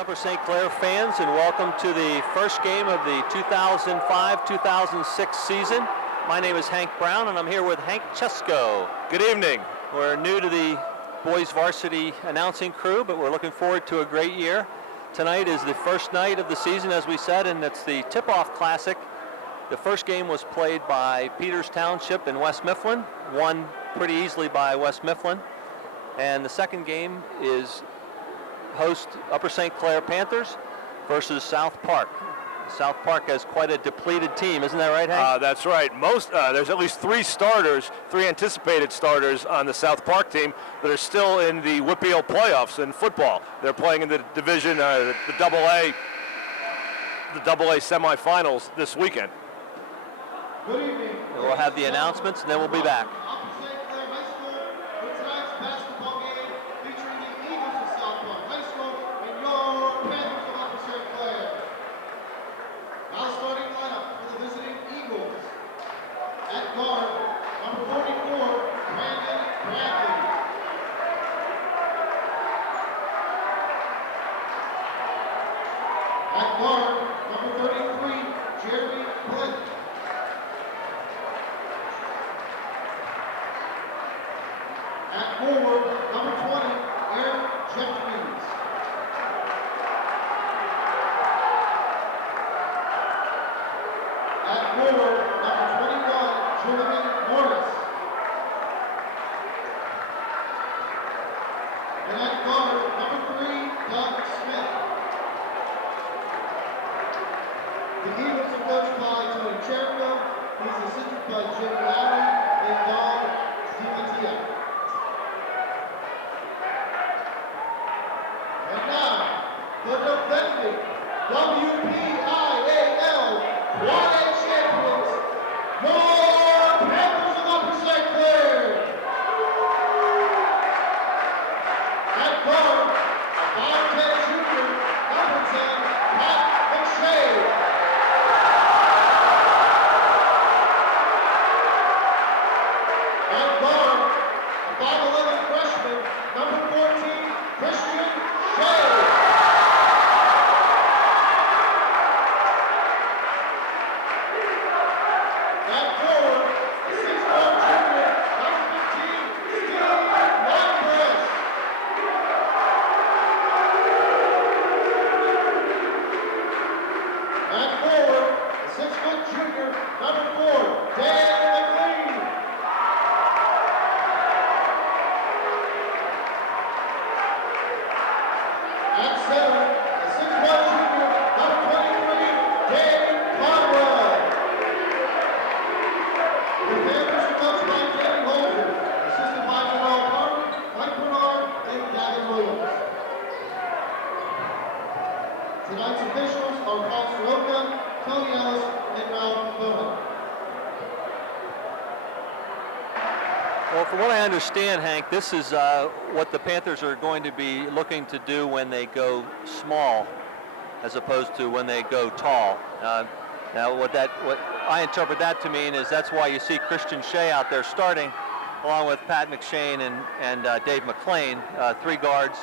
Upper St. Clair fans, and welcome to the first game of the 2005-2006 season. My name is Hank Brown, and I'm here with Hank Chesko. Good evening. We're new to the boys varsity announcing crew, but we're looking forward to a great year. Tonight is the first night of the season, as we said, and it's the Tip-Off Classic. The first game was played by Peters Township in West Mifflin, won pretty easily by West Mifflin. And the second game is host Upper St. Clair Panthers versus South Park. South Park has quite a depleted team, isn't that right, Hank? That's right. There's at least three anticipated starters on the South Park team that are still in the WPIAL playoffs in football. They're playing in the division, the AA semifinals this weekend. Good evening. We'll have the announcements, and then we'll be back. Upper St. Clair High School for tonight's basketball game featuring the Eagles of South Park High School and your Panthers of Upper St. Clair. Now starting lineup for the visiting Eagles. At guard, number 44, Brandon Bradley. At guard, number 33, Jeremy Blake. At forward, number 20, Eric Jeffries. At forward, number 21, Julian Morris. And at guard, number 3, Doug Smith. The Eagles are coached by Tony Cherico. He's assisted by Jim Lowry and Don DiMattia. And now, the defending WPIAL Quad champions, your Panthers of Upper St. Clair. At guard, 5'10" junior, number 10, Pat McShay. At guard, a 5'11" freshman, number 14, Christian Shea. At forward, a 6'1" junior, number 15, Steve Mongress. At forward, a 6' junior, number 4, Dan McLean. At center, a 6'1" junior, number 23, Dave Conwell. The Panthers are coached by Danny Holder, assisted by Noel Carter, Mike Bernard, and Gavin Williams. Tonight's officials are Paul Soroka, Tony Ellis, and Ralph Bowman. Well, from what I understand, Hank, this is what the Panthers are going to be looking to do when they go small, as opposed to when they go tall. Now, what I interpret that to mean is that's why you see Christian Shea out there starting, along with Pat McShane and Dave McLean, three guards.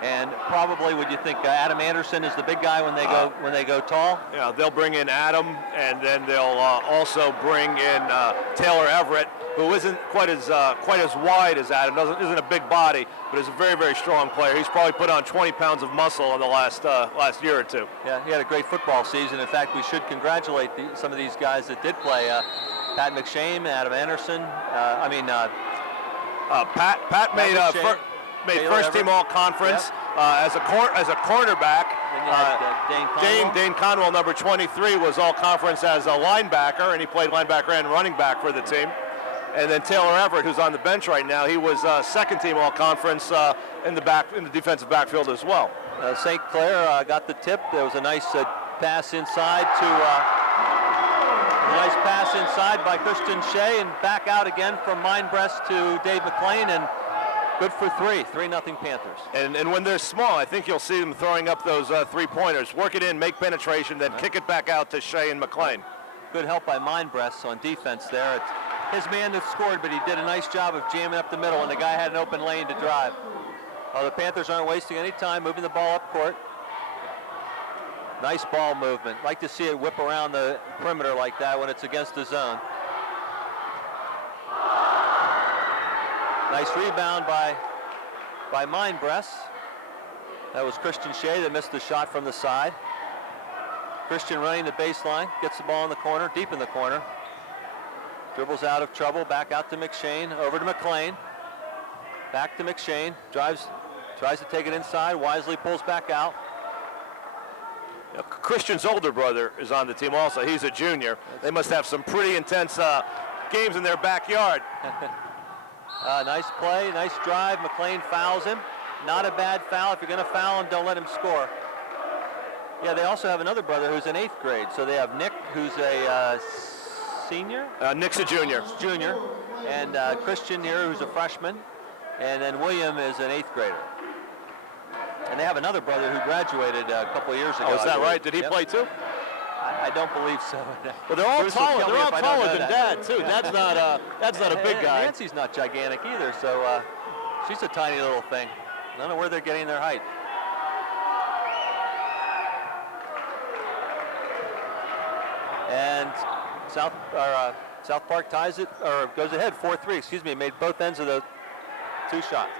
And probably, would you think Adam Anderson is the big guy when they go tall? Yeah, they'll bring in Adam, and then they'll also bring in Taylor Everett, who isn't quite as wide as Adam. Isn't a big body, but is a very, very strong player. He's probably put on 20 pounds of muscle in the last year or two. Yeah, he had a great football season. In fact, we should congratulate some of these guys that did play. Pat McShane, Adam Anderson. Pat made first team all conference. Yep. As a quarterback. Dane Conwell, number 23, was all conference as a linebacker, and he played linebacker and running back for the team. And then Taylor Everett, who's on the bench right now, he was second team all conference in the defensive backfield as well. St. Clair got the tip. There was a nice pass inside by Christian Shea, and back out again from Minebreast to Dave McLean, and good for 3-0 Panthers. And when they're small, I think you'll see them throwing up those three-pointers. Work it in, make penetration, then kick it back out to Shea and McLean. Good help by Minebreast on defense there. It's his man that scored, but he did a nice job of jamming up the middle, and the guy had an open lane to drive. The Panthers aren't wasting any time moving the ball up court. Nice ball movement. Like to see it whip around the perimeter like that when it's against the zone. Nice rebound by Mindbress. That was Christian Shea that missed the shot from the side. Christian running the baseline, gets the ball in the corner, deep in the corner. Dribbles out of trouble, back out to McShane, over to McLean. Back to McShane, tries to take it inside, wisely pulls back out. Now, Christian's older brother is on the team also. He's a junior. They must have some pretty intense games in their backyard. Nice play, nice drive. McLean fouls him. Not a bad foul. If you're going to foul him, don't let him score. Yeah, they also have another brother who's in 8th grade. So they have Nick, who's a senior? Nick's a junior. Junior. And Christian here, who's a freshman. And then William is an 8th grader. And they have another brother who graduated a couple of years ago. Oh, is that right? Did he play too? I don't believe so. Well, they're all taller. They're all taller than Dad too. Dad's not a big guy. Nancy's not gigantic either, so she's a tiny little thing. I don't know where they're getting their height. And South Park ties it, or goes ahead 4-3. Excuse me, made both ends of the 2 shots.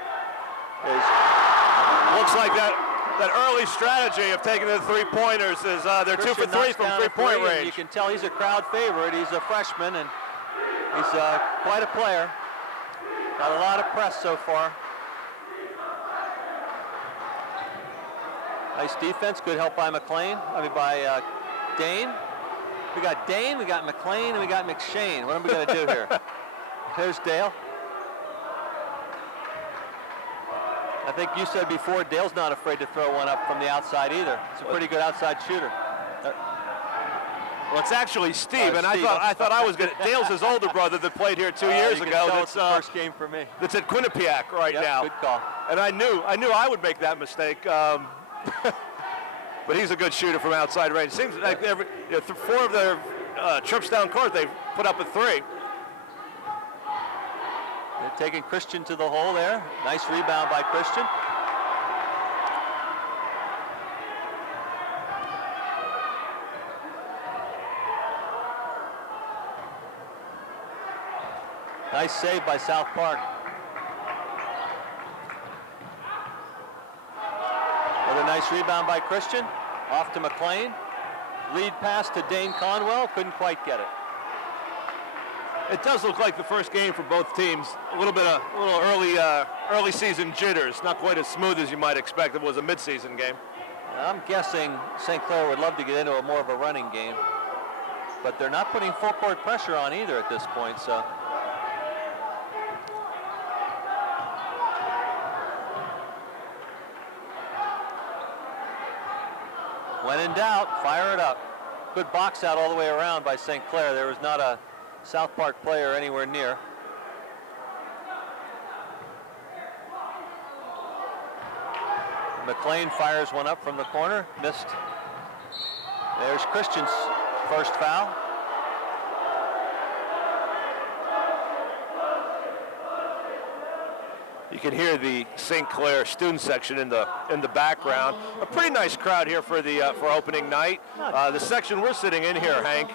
Looks like that early strategy of taking the 3-pointers is they're Christian 2 for 3 from 3-point range. You can tell he's a crowd favorite. He's a freshman and he's quite a player. Got a lot of press so far. Nice defense, good help by by Dane. We got Dane, we got McLean, and we got McShane. What are we going to do here? There's Dale. I think you said before, Dale's not afraid to throw one up from the outside either. He's a pretty good outside shooter. Well, it's actually Steve, and Steve. I thought I was good. Dale's his older brother that played here 2 years ago. That's the first game for me. That's at Quinnipiac right now. Good call. And I knew I would make that mistake. But he's a good shooter from outside range. Seems like 4 of their trips down court, they've put up a 3. They're taking Christian to the hole there. Nice rebound by Christian. Nice save by South Park. Another nice rebound by Christian. Off to McLean. Lead pass to Dane Conwell. Couldn't quite get it. It does look like the first game for both teams. A little early season jitters. Not quite as smooth as you might expect. It was a mid-season game. I'm guessing St. Clair would love to get into more of a running game, but they're not putting full court pressure on either at this point. So. When in doubt, fire it up. Good box out all the way around by St. Clair. There was not a South Park player anywhere near. McLean fires one up from the corner, missed. There's Christian's first foul. You can hear the St. Clair student section in the background. A pretty nice crowd here for opening night. The section we're sitting in here, Hank,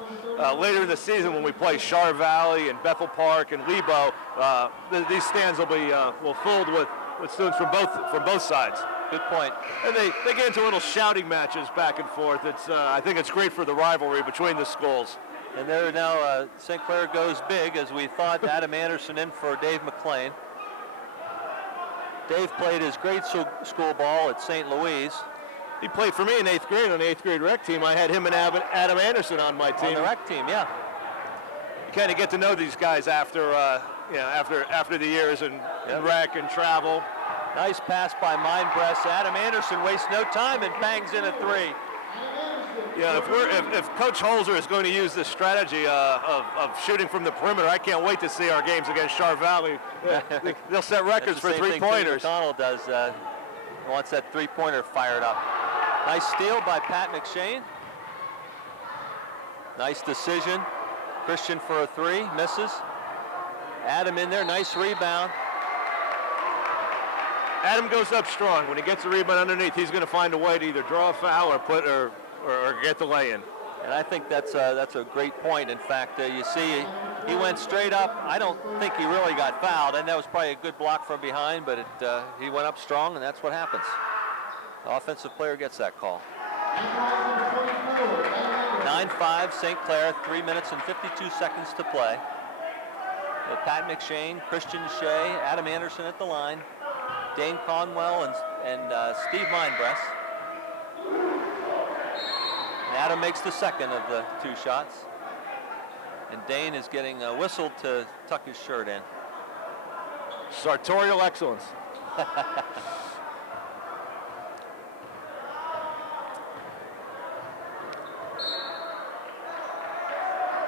later in the season when we play Char Valley and Bethel Park and Lebo, these stands will be filled with students from both sides. Good point. And they get into little shouting matches back and forth. I think it's great for the rivalry between the schools. And there now St. Clair goes big, as we thought. Adam Anderson in for Dave McLean. Dave played his grade school ball at St. Louis. He played for me in 8th grade on the 8th grade rec team. I had him and Adam Anderson on my team. On the rec team, yeah. You kind of get to know these guys after the years and rec and travel. Nice pass by Mindbress. Adam Anderson wastes no time and bangs in a 3. Yeah, if Coach Holzer is going to use this strategy of shooting from the perimeter, I can't wait to see our games against Char Valley. They'll set records for 3-pointers. McDonald does wants that 3-pointer fired up. Nice steal by Pat McShane. Nice decision. Christian for a 3, misses. Adam in there, nice rebound. Adam goes up strong. When he gets a rebound underneath, he's going to find a way to either draw a foul or or get the lay-in. And I think that's a great point. In fact, you see, he went straight up. I don't think he really got fouled, and that was probably a good block from behind, but he went up strong, and that's what happens. The offensive player gets that call. 9-5 St. Clair, 3 minutes and 52 seconds to play. With Pat McShane, Christian Shea, Adam Anderson at the line, Dane Conwell and Steve Mindbreast. And Adam makes the second of the 2 shots. And Dane is getting whistled to tuck his shirt in. Sartorial excellence.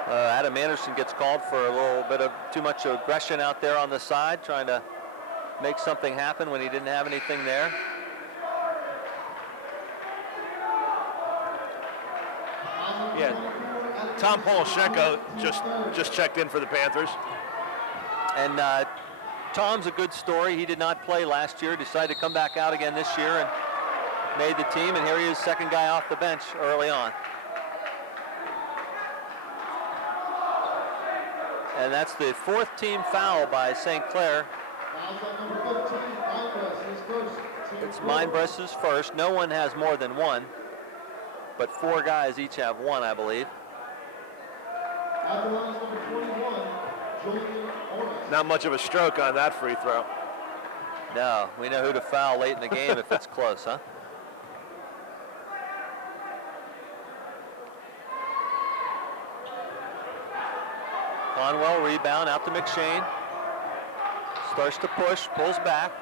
Adam Anderson gets called for a little bit of too much aggression out there on the side, trying to make something happen when he didn't have anything there. Yeah, Tom Poloshenko just checked in for the Panthers. And Tom's a good story. He did not play last year, decided to come back out again this year and made the team, and here he is, second guy off the bench early on. And that's the 4th team foul by St. Clair. It's Mindbreast's first. No one has more than 1, but 4 guys each have 1, I believe. Not much of a stroke on that free throw. No, we know who to foul late in the game if it's close, huh? Conwell rebound out to McShane. Starts to push, pulls back.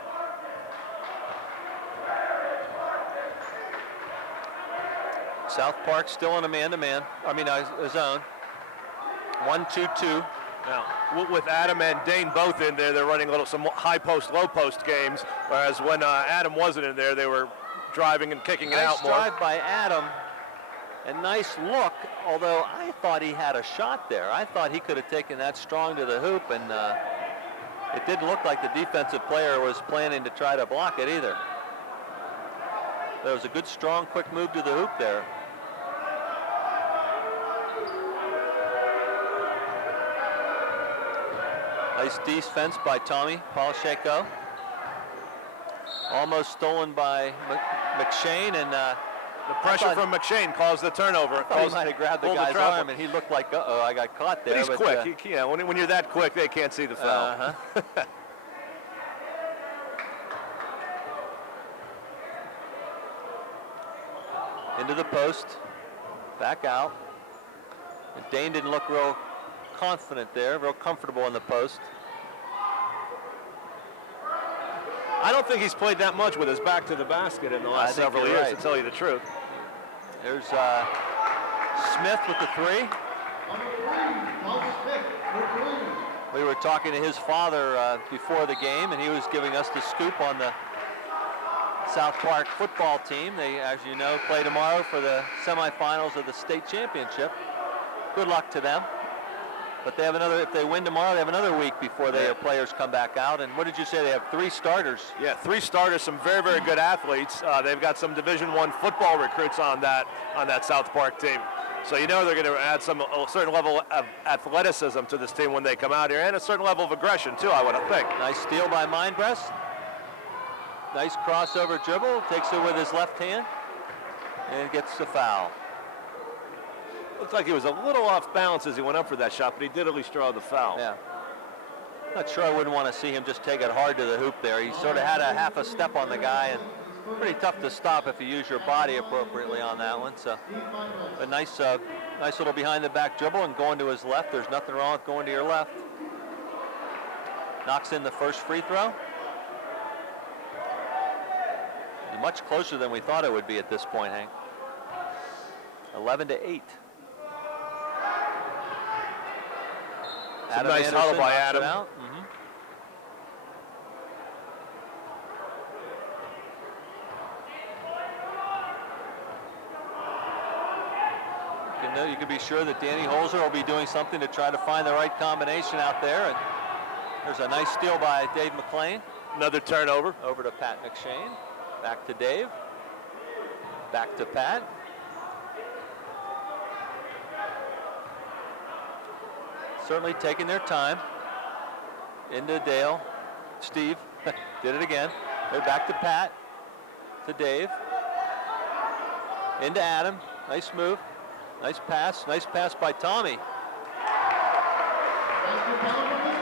South Park still in a man-to-man. A zone. 1-2-2. Now, with Adam and Dane both in there, they're running some high post, low post games. Whereas when Adam wasn't in there, they were driving and kicking it out more. Nice drive by Adam. And nice look, although I thought he had a shot there. I thought he could have taken that strong to the hoop, and it didn't look like the defensive player was planning to try to block it either. There was a good, strong, quick move to the hoop there. Nice defense by Tommy Poloshenko. Almost stolen by McShane, and the pressure from McShane caused the turnover. He might have grabbed the guy's arm, and he looked like, uh-oh, I got caught there. But he's quick. When you're that quick, they can't see the foul. Into the post, back out. And Dane didn't look real confident there, real comfortable in the post. I don't think he's played that much with his back to the basket in the last several years, to tell you the truth. There's Smith with the 3. We were talking to his father before the game, and he was giving us the scoop on the South Park football team. They, as you know, play tomorrow for the semifinals of the state championship. Good luck to them. But they have another, if they win tomorrow, they have another week before their players come back out. And what did you say? They have 3 starters. Yeah, 3 starters, some very, very good athletes. They've got some Division I football recruits on that South Park team. So you know they're going to add a certain level of athleticism to this team when they come out here, and a certain level of aggression too, I would think. Nice steal by Mindbreast. Nice crossover dribble, takes it with his left hand, and gets the foul. Looked like he was a little off balance as he went up for that shot, but he did at least draw the foul. Yeah. Not sure I wouldn't want to see him just take it hard to the hoop there. He sort of had a half a step on the guy, and pretty tough to stop if you use your body appropriately on that one. So a nice little behind the back dribble and going to his left. There's nothing wrong with going to your left. Knocks in the first free throw. Much closer than we thought it would be at this point, Hank. 11-8. It's a nice huddle by Adam. You can be sure that Danny Holzer will be doing something to try to find the right combination out there. And there's a nice steal by Dave McLean. Another turnover. Over to Pat McShane. Back to Dave. Back to Pat. certainly taking their time. Into Dale. Steve did it again. They're back to Pat. To Dave. Into Adam. Nice move. Nice pass. Nice pass by Tommy.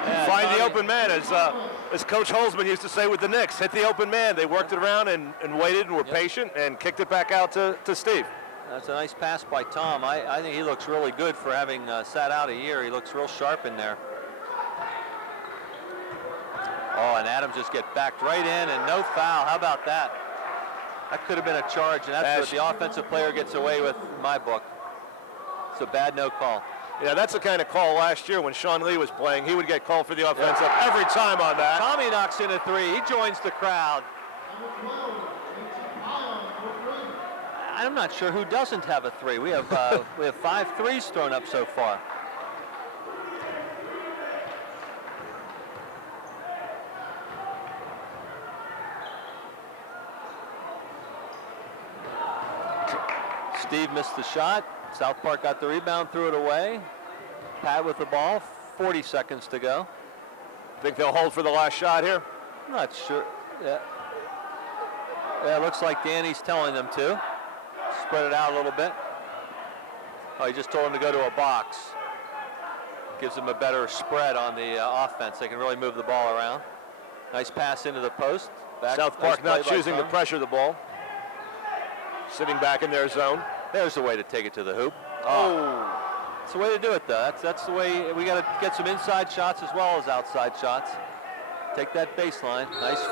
Yeah, Find Tommy. the open man, as Coach Holzman used to say with the Knicks. Hit the open man. They worked it around and waited and were patient and kicked it back out to Steve. That's a nice pass by Tom. I think he looks really good for having sat out a year. He looks real sharp in there. Oh, and Adams just get backed right in and no foul. How about that? That could have been a charge, and that's what the offensive player gets away with in my book. It's a bad no call. Yeah, that's the kind of call last year when Sean Lee was playing. He would get called for the offensive every time on that. Tommy knocks in a three. He joins the crowd. I'm not sure who doesn't have a three. We have 5 threes thrown up so far. Steve missed the shot. South Park got the rebound, threw it away. Pat with the ball, 40 seconds to go. Think they'll hold for the last shot here? I'm not sure. Yeah, it looks like Danny's telling them to. Spread it out a little bit. Oh, he just told him to go to a box. Gives them a better spread on the offense. They can really move the ball around. Nice pass into the post. Back. South Park nice not choosing to pressure the ball. Sitting back in their zone. There's the way to take it to the hoop. Oh. That's the way to do it, though. That's the way. We got to get some inside shots as well as outside shots. Take that baseline. Nice.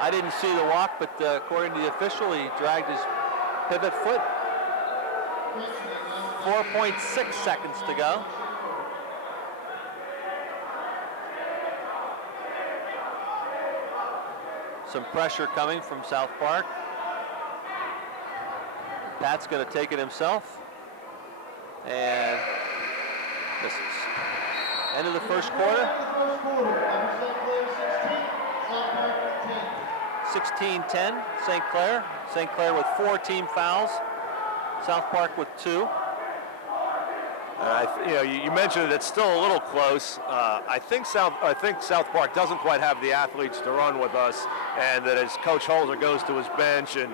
I didn't see the walk, but according to the official, he dragged his pivot foot. 4.6 seconds to go. Some pressure coming from South Park. Pat's going to take it himself. And misses. End of the first quarter. 16-10, St. Clair. St. Clair with 4 team fouls. South Park with 2. You mentioned it, it's still a little close. I think South Park doesn't quite have the athletes to run with us, and that as Coach Holzer goes to his bench and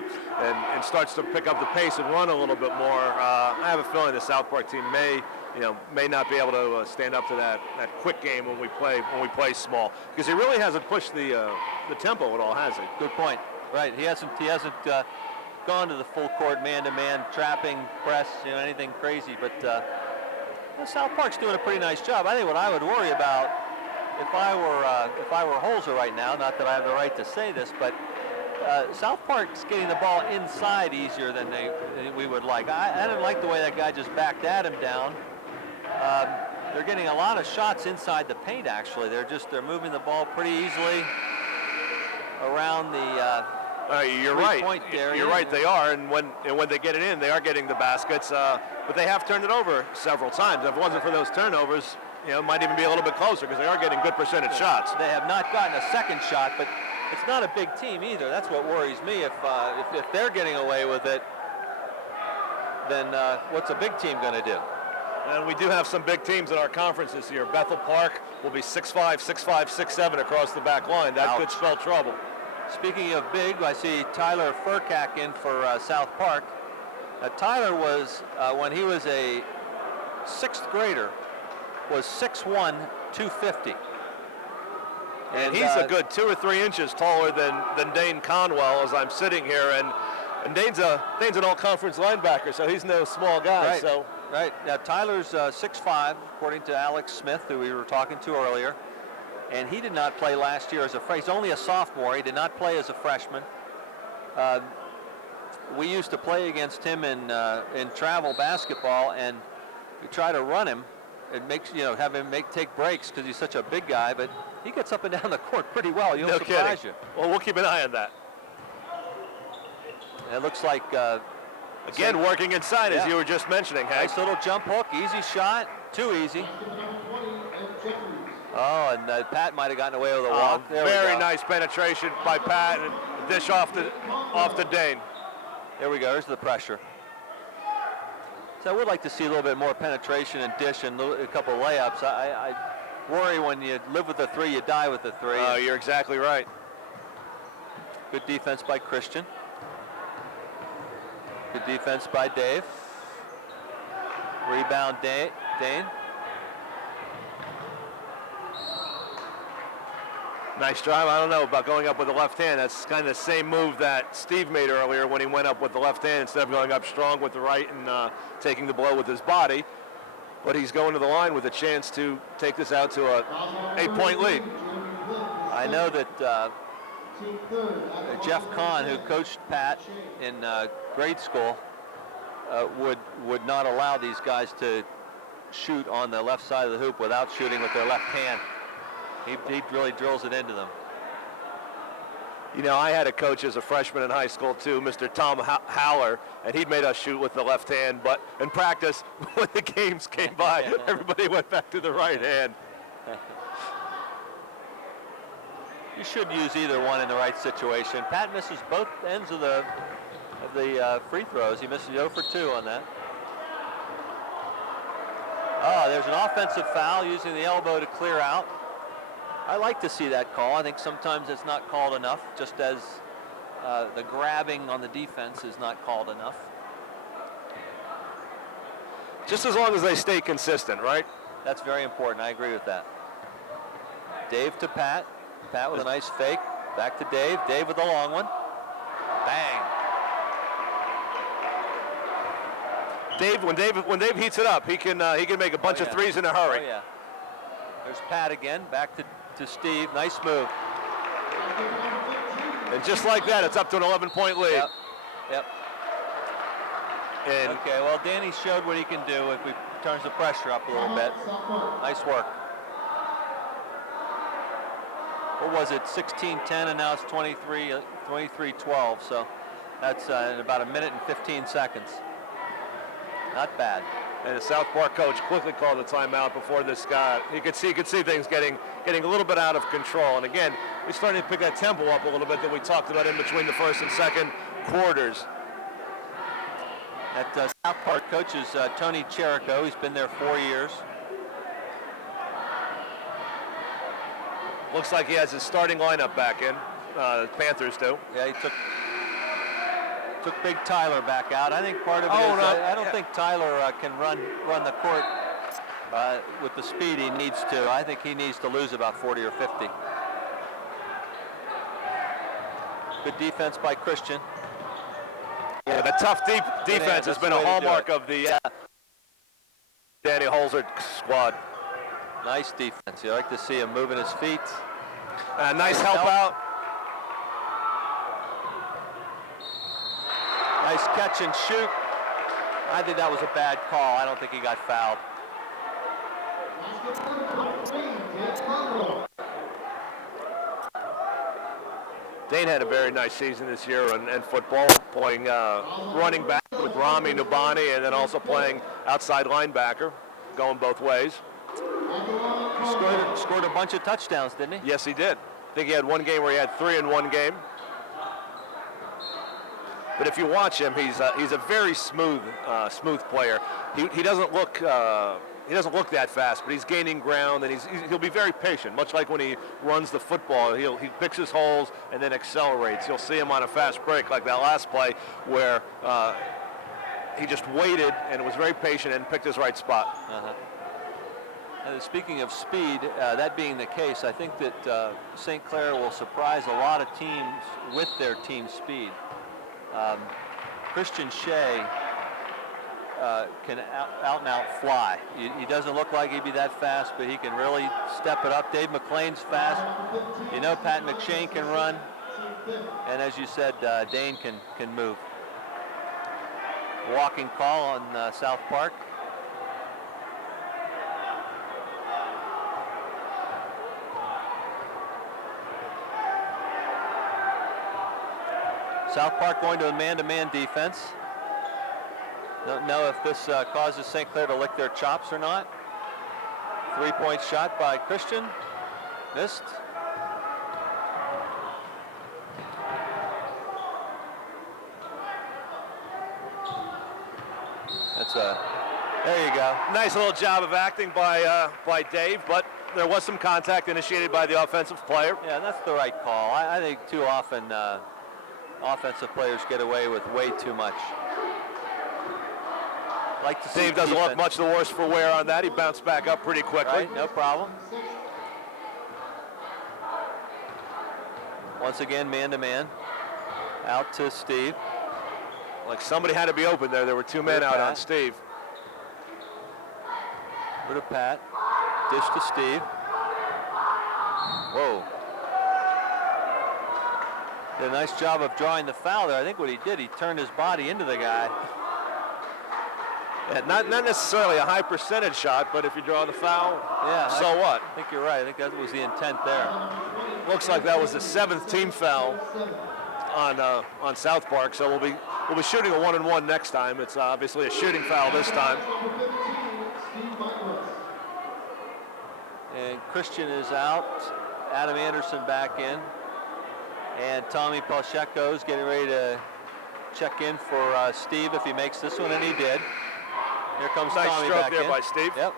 starts to pick up the pace and run a little bit more, I have a feeling the South Park team may not be able to stand up to that quick game when we play small, because he really hasn't pushed the tempo at all, has he? Good point. Right, he hasn't gone to the full court man-to-man trapping press, anything crazy, but. South Park's doing a pretty nice job. I think what I would worry about if I were Holzer right now, not that I have the right to say this, but South Park's getting the ball inside easier than we would like. I didn't like the way that guy just backed Adam down. They're getting a lot of shots inside the paint. Actually, they're moving the ball pretty easily around the. You're right. You're right. They are, and when they get it in, they are getting the baskets. But they have turned it over several times. If it wasn't for those turnovers, it might even be a little bit closer because they are getting good percentage shots. They have not gotten a second shot, but it's not a big team either. That's what worries me. If they're getting away with it, then what's a big team going to do? And we do have some big teams in our conference this year. Bethel Park will be 6'5", 6'5", 6'7" across the back line. That could spell trouble. Speaking of big, I see Tyler Furcack in for South Park. Tyler was, when he was a 6th grader, was 6'1", 250. And he's a good 2 or 3 inches taller than Dane Conwell as I'm sitting here. And Dane's an all-conference linebacker, so he's no small guy. Right. So. Right. Now, Tyler's 6'5", according to Alex Smith, who we were talking to earlier. And he did not play last year as a freshman. He's only a sophomore. He did not play as a freshman. We used to play against him in travel basketball, and we try to run him and have him take breaks because he's such a big guy. But he gets up and down the court pretty well. He'll surprise you. Well, we'll keep an eye on that. It looks like again working inside as you were just mentioning. Hank. Nice little jump hook, easy shot, too easy. Oh, and Pat might have gotten away with a walk. Very nice penetration by Pat, and dish off to Dane. There we go. There's the pressure. So I would like to see a little bit more penetration and dish and a couple of layups. I worry when you live with the three, you die with the three. You're exactly right. Good defense by Christian. Good defense by Dave. Rebound Dane. Nice drive. I don't know about going up with the left hand. That's kind of the same move that Steve made earlier when he went up with the left hand instead of going up strong with the right and taking the blow with his body. But he's going to the line with a chance to take this out to a 8-point lead. I know that Jeff Kahn, who coached Pat in grade school, would not allow these guys to shoot on the left side of the hoop without shooting with their left hand. He really drills it into them. You know, I had a coach as a freshman in high school too, Mr. Tom Haller, and he made us shoot with the left hand, but in practice, when the games came by, everybody went back to the right hand. You should use either one in the right situation. Pat misses both ends of the free throws. He misses 0 for 2 on that. Oh, there's an offensive foul using the elbow to clear out. I like to see that call. I think sometimes it's not called enough, just as the grabbing on the defense is not called enough. Just as long as they stay consistent, right? That's very important. I agree with that. Dave to Pat. Pat with a nice fake. Back to Dave. Dave with a long one. Bang. When Dave heats it up, he can make a bunch of threes in a hurry. Oh, yeah. There's Pat again. Back to Steve. Nice move. And just like that, it's up to an 11-point lead. Yep. And okay, well, Danny showed what he can do if he turns the pressure up a little bit. Nice work. What was it, 16-10, and now it's 23-12, so that's in about a minute and 15 seconds. Not bad. And the South Park coach quickly called a timeout before this guy. You could see things getting a little bit out of control. And again, we're starting to pick that tempo up a little bit that we talked about in between the first and second quarters. That South Park coach is Tony Cherico. He's been there 4 years. Looks like he has his starting lineup back in. The Panthers do. Yeah, he took Big Tyler back out. I think part of it is I don't think Tyler can run the court with the speed he needs to. I think he needs to lose about 40 or 50. Good defense by Christian. Yeah, the tough defense has been a hallmark of the Danny Holzer squad. Nice defense. You like to see him moving his feet. Nice help out. Nice catch and shoot. I think that was a bad call. I don't think he got fouled. Dane had a very nice season this year in football, playing running back with Rami Nubani, and then also playing outside linebacker, going both ways. He scored a bunch of touchdowns, didn't he? Yes, he did. I think he had one game where he had 3 in one game. But if you watch him, he's a very smooth player. He doesn't look that fast, but he's gaining ground, and he'll be very patient. Much like when he runs the football, he picks his holes and then accelerates. You'll see him on a fast break like that last play where he just waited and was very patient and picked his right spot. Speaking of speed, that being the case, I think that St. Clair will surprise a lot of teams with their team speed. Christian Shea can out and out fly. He doesn't look like he'd be that fast, but he can really step it up. Dave McClain's fast. You know Pat McShane can run. And as you said, Dane can move. Walking call on South Park. South Park going to a man-to-man defense. Don't know if this causes St. Clair to lick their chops or not. 3-point shot by Christian. Missed. That's a There you go. Nice little job of acting by Dave, but there was some contact initiated by the offensive player. Yeah, that's the right call. I think too often offensive players get away with way too much. Like to see Dave doesn't look much the worse for wear on that. He bounced back up pretty quickly. Right, no problem. Once again, man-to-man. Out to Steve. Like somebody had to be open there. There were two men out on Steve. Over to Pat. Dish to Steve. Whoa. Did a nice job of drawing the foul there. I think what he did, he turned his body into the guy. Yeah, not necessarily a high percentage shot, but if you draw the foul, yeah, so what? I think you're right. I think that was the intent there. Looks like that was the 7th team foul on South Park, so we'll be shooting a 1-and-1 next time. It's obviously a shooting foul this time. And Christian is out. Adam Anderson back in. And Tommy Pacheco is getting ready to check in for Steve if he makes this one, and he did. Here comes nice Tommy stroke back there in. by Steve. Yep.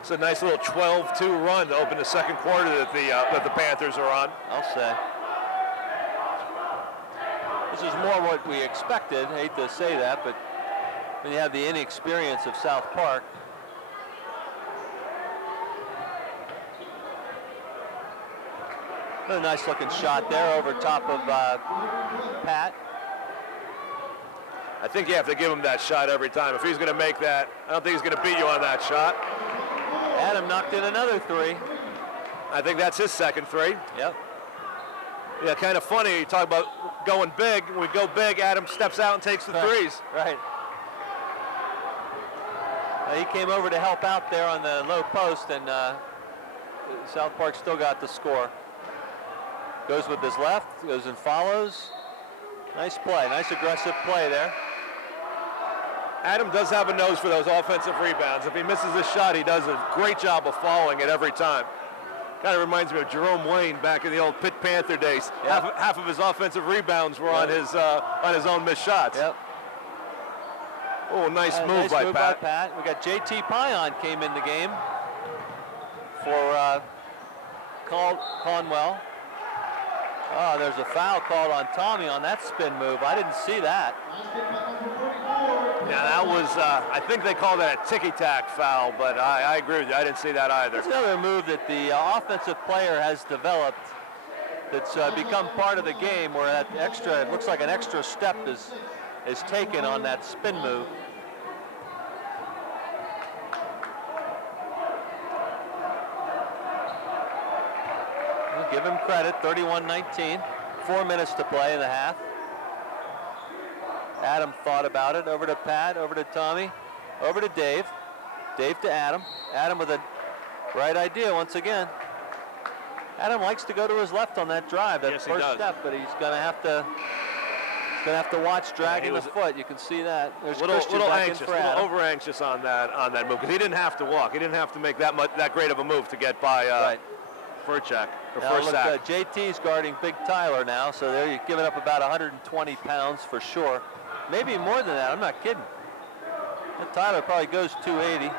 It's a nice little 12-2 run to open the second quarter that the Panthers are on. I'll say. This is more what we expected. Hate to say that, but when you have the inexperience of South Park. Another nice looking shot there over top of Pat. I think you have to give him that shot every time. If he's going to make that, I don't think he's going to beat you on that shot. Adam knocked in another three. I think that's his second three. Yep. Yeah, kind of funny. You talk about going big. When we go big, Adam steps out and takes the threes. Right. He came over to help out there on the low post, and South Park still got the score. Goes with his left, goes and follows. Nice play, nice aggressive play there. Adam does have a nose for those offensive rebounds. If he misses a shot, he does a great job of following it every time. Kind of reminds me of Jerome Wayne back in the old Pitt Panther days. Yep. Half of his offensive rebounds were on his own missed shots. Yep. Oh, nice move, nice by move Pat. by Pat. We got JT Pion came in the game for Conwell. Oh, there's a foul called on Tommy on that spin move. I didn't see that. Yeah, that was, I think they called that a ticky-tack foul, but I agree with you. I didn't see that either. It's another move that the offensive player has developed that's become part of the game, where that extra, it looks like an extra step is taken on that spin move. We'll give him credit, 31-19. 4 minutes to play in the half. Adam thought about it. Over to Pat, over to Tommy, over to Dave. Dave to Adam. Adam with a right idea once again. Adam likes to go to his left on that drive, that first step, but he's going to have to watch dragging the foot. You can see that. There's little anxious, a little over anxious on that move, because he didn't have to walk. He didn't have to make that great of a move to get by Furchak or Fursack. JT's guarding Big Tyler now, so there you're giving up about 120 pounds for sure. Maybe more than that. I'm not kidding. That Tyler probably goes 280.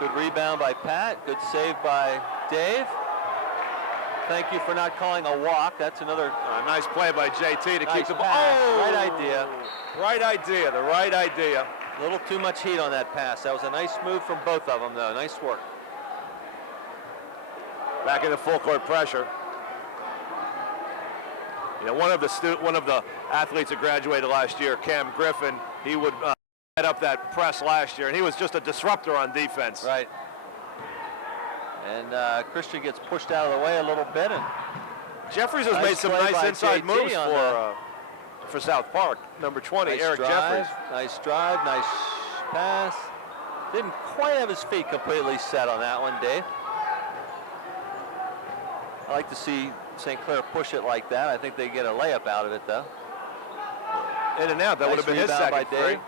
Good rebound by Pat. Good save by Dave. Thank you for not calling a walk. That's another nice play by JT to keep the ball. Oh, right idea. Right idea. The right idea. A little too much heat on that pass. That was a nice move from both of them, though. Nice work. Back into full court pressure. You know, one of the athletes that graduated last year, Cam Griffin, he would head up that press last year, and he was just a disruptor on defense. Right. And Christian gets pushed out of the way a little bit, and Jeffries has made some nice inside JT moves for South Park. Number 20, nice Eric drive, Jeffries. Nice drive, nice pass. Didn't quite have his feet completely set on that one, Dave. I like to see St. Clair push it like that. I think they get a layup out of it, though. In and out. That would have been his second by Dave.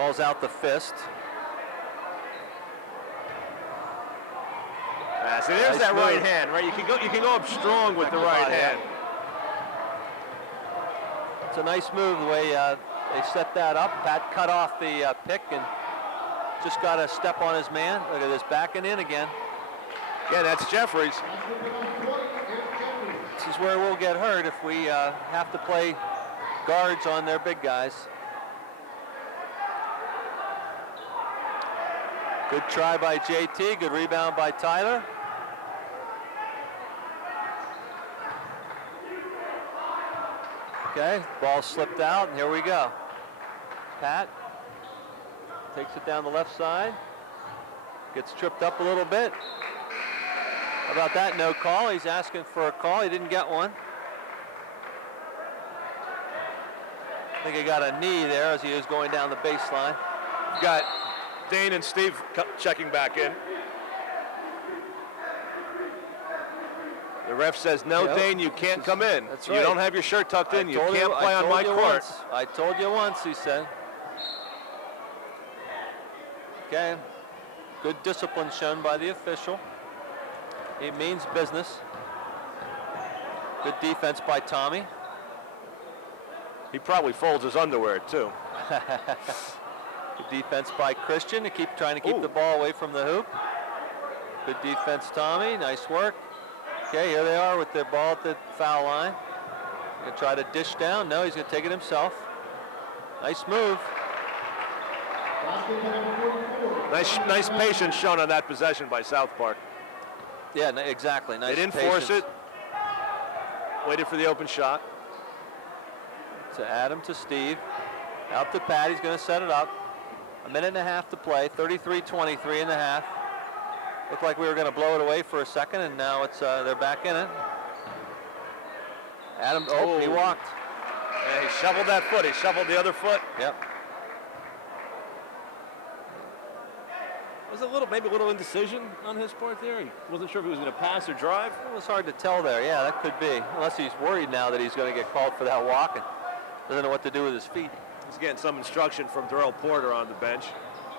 Calls out the fist. See, there's Nice that move. right hand, right? You can go up strong with the right body, hand. It's a nice move the way they set that up. Pat cut off the pick and just got a step on his man. Look at this, backing in again. Yeah, that's Jeffries. This is where we'll get hurt if we have to play guards on their big guys. Good try by JT, good rebound by Tyler. Okay, ball slipped out, and here we go. Pat takes it down the left side, gets tripped up a little bit. How about that? No call. He's asking for a call. He didn't get one. I think he got a knee there as he was going down the baseline. Got Dane and Steve checking back in. The ref says, no, Yep. Dane, you can't come in. That's You right. don't have your shirt tucked in. I You told can't play I on told my you court. once. I told you once, he said. Okay. Good discipline shown by the official. He means business. Good defense by Tommy. He probably folds his underwear, too. Good defense by Christian to trying to keep Ooh. the ball away from the hoop. Good defense, Tommy. Nice work. Okay, here they are with their ball at the foul line. Gonna try to dish down. No, he's gonna take it himself. Nice move. Nice patience shown on that possession by South Park. Yeah, exactly. Nice They didn't patience. force it. Waited for the open shot. To Adam to Steve. Out to Pat. He's going to set it up. A minute and a half to play. 33-23 in the half. Looked like we were going to blow it away for a second, and now it's they're back in it. Adam, he walked. Yeah, he shoveled that foot. He shoveled the other foot. Yep. Was maybe a little indecision on his part there. He wasn't sure if he was going to pass or drive. It was hard to tell there. Yeah, that could be. Unless he's worried now that he's going to get called for that walk and doesn't know what to do with his feet. He's getting some instruction from Darrell Porter on the bench.